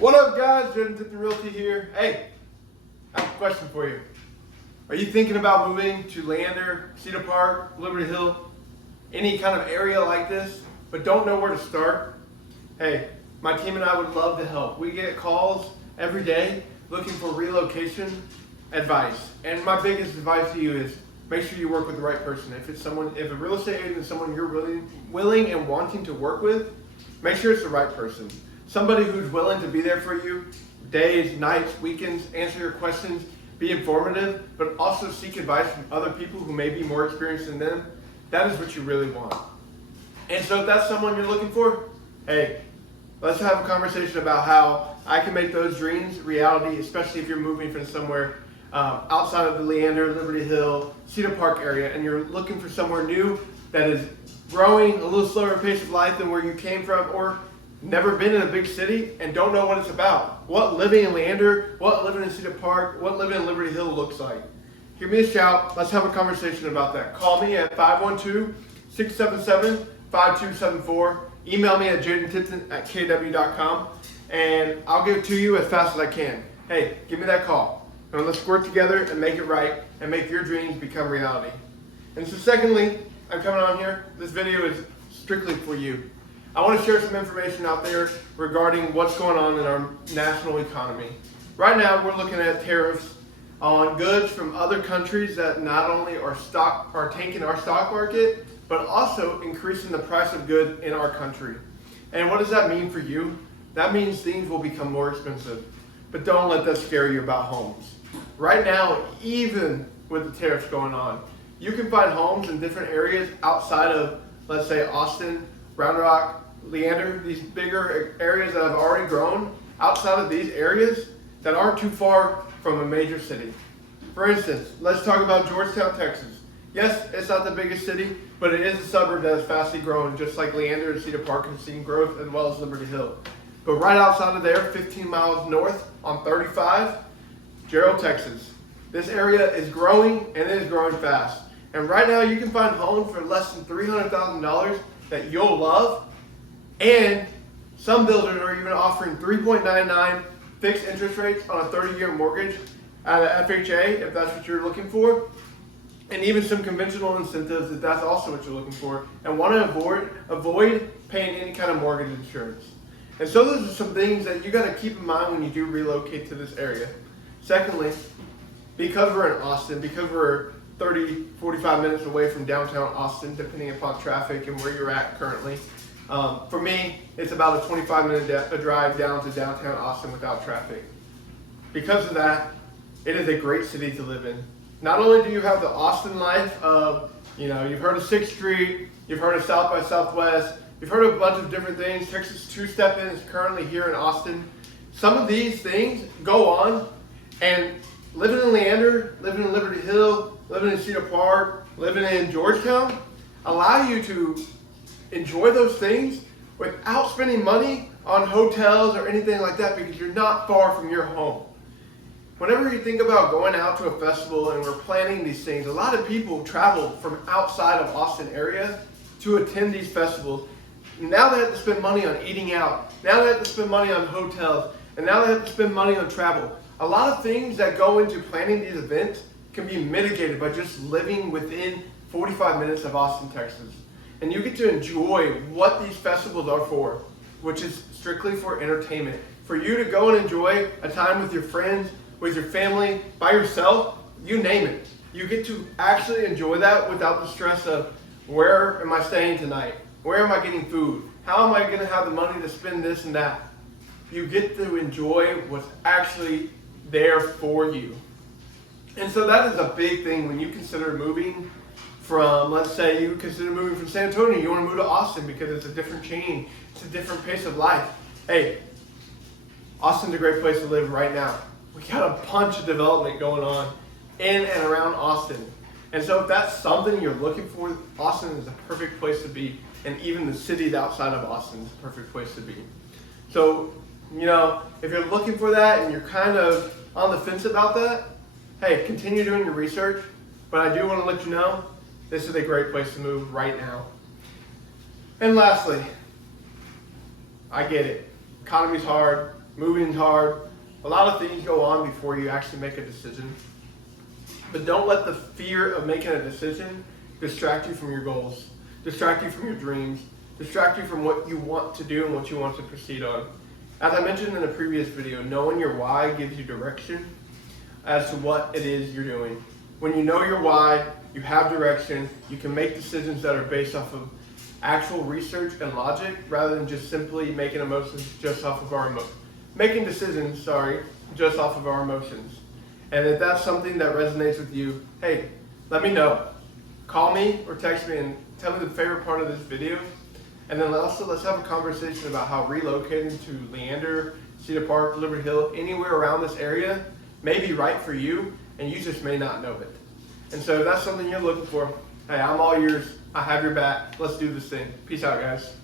What up, guys? Relocating Realty here. Hey, I have a question for you. Are you thinking about moving to Leander, Cedar Park, Liberty Hill, any kind of area like this, but don't know where to start? Hey, my team and I would love to help. We get calls every day looking for relocation advice. And my biggest advice to you is make sure you work with the right person. If a real estate agent is someone you're really willing and wanting to work with, make sure it's the right person. Somebody who's willing to be there for you, days, nights, weekends, answer your questions, be informative, but also seek advice from other people who may be more experienced than them. That is what you really want. And so if that's someone you're looking for, hey, let's have a conversation about how I can make those dreams reality, especially if you're moving from somewhere outside of the Leander, Liberty Hill, Cedar Park area, and you're looking for somewhere new that is growing a little slower pace of life than where you came from, or never been in a big city and don't know what it's about. What living in Leander, what living in Cedar Park, what living in Liberty Hill looks like. Give me a shout. Let's have a conversation about that. Call me at 512-677-5274. Email me at jadentipton@kw.com, and I'll give it to you as fast as I can. Hey, give me that call. And let's work together and make it right and make your dreams become reality. And so secondly, I'm coming on here. This video is strictly for you. I want to share some information out there regarding what's going on in our national economy. Right now, we're looking at tariffs on goods from other countries that not only are tanking our stock market, but also increasing the price of goods in our country. And what does that mean for you? That means things will become more expensive. But don't let that scare you about homes. Right now, even with the tariffs going on, you can find homes in different areas outside of, let's say, Austin, Round Rock, Leander, these bigger areas that have already grown, outside of these areas that aren't too far from a major city. For instance, let's talk about Georgetown, Texas. Yes, it's not the biggest city, but it is a suburb that is fastly growing, just like Leander and Cedar Park have seen growth, as well as Liberty Hill. But right outside of there, 15 miles north on 35, Gerald, Texas. This area is growing, and it is growing fast. And right now, you can find homes for less than $300,000 that you'll love. And some builders are even offering 3.99 fixed interest rates on a 30-year mortgage at an FHA, if that's what you're looking for. And even some conventional incentives, if that's also what you're looking for, and want to avoid paying any kind of mortgage insurance. And so those are some things that you got to keep in mind when you do relocate to this area. Secondly, because we're in Austin, because we're 30, 45 minutes away from downtown Austin, depending upon traffic and where you're at currently. For me, it's about a 25-minute drive down to downtown Austin without traffic. Because of that, it is a great city to live in. Not only do you have the Austin life of, you've heard of 6th Street, you've heard of South by Southwest, you've heard of a bunch of different things. Texas Two-Step-In is currently here in Austin. Some of these things go on, and living in Leander, living in Liberty Hill, living in Cedar Park, living in Georgetown, allow you to enjoy those things without spending money on hotels or anything like that, because you're not far from your home. Whenever you think about going out to a festival and we're planning these things, a lot of people travel from outside of Austin area to attend these festivals. Now they have to spend money on eating out. Now they have to spend money on hotels. And now they have to spend money on travel. A lot of things that go into planning these events can be mitigated by just living within 45 minutes of Austin, Texas. And you get to enjoy what these festivals are for, which is strictly for entertainment. For you to go and enjoy a time with your friends, with your family, by yourself, you name it. You get to actually enjoy that without the stress of, where am I staying tonight? Where am I getting food? How am I going to have the money to spend this and that? You get to enjoy what's actually there for you. And so that is a big thing when you consider moving from, let's say you consider moving from San Antonio, you want to move to Austin because it's a different change, it's a different pace of life. Hey, Austin's a great place to live right now. We got a bunch of development going on in and around Austin. And so if that's something you're looking for, Austin is a perfect place to be. And even the cities outside of Austin is a perfect place to be. So, if you're looking for that and you're kind of on the fence about that, hey, continue doing your research. But I do want to let you know, this is a great place to move right now. And lastly, I get it. Economy's hard. moving's hard. A lot of things go on before you actually make a decision. But don't let the fear of making a decision distract you from your goals, distract you from your dreams, distract you from what you want to do and what you want to proceed on. As I mentioned in a previous video, knowing your why gives you direction as to what it is you're doing. When you know your why, you have direction, you can make decisions that are based off of actual research and logic rather than just simply making decisions just off of our emotions. And if that's something that resonates with you, hey, let me know. Call me or text me and tell me the favorite part of this video. And then let's have a conversation about how relocating to Leander, Cedar Park, Liberty Hill, anywhere around this area may be right for you, and you just may not know it. And so if that's something you're looking for, hey, I'm all yours. I have your back. Let's do this thing. Peace out, guys.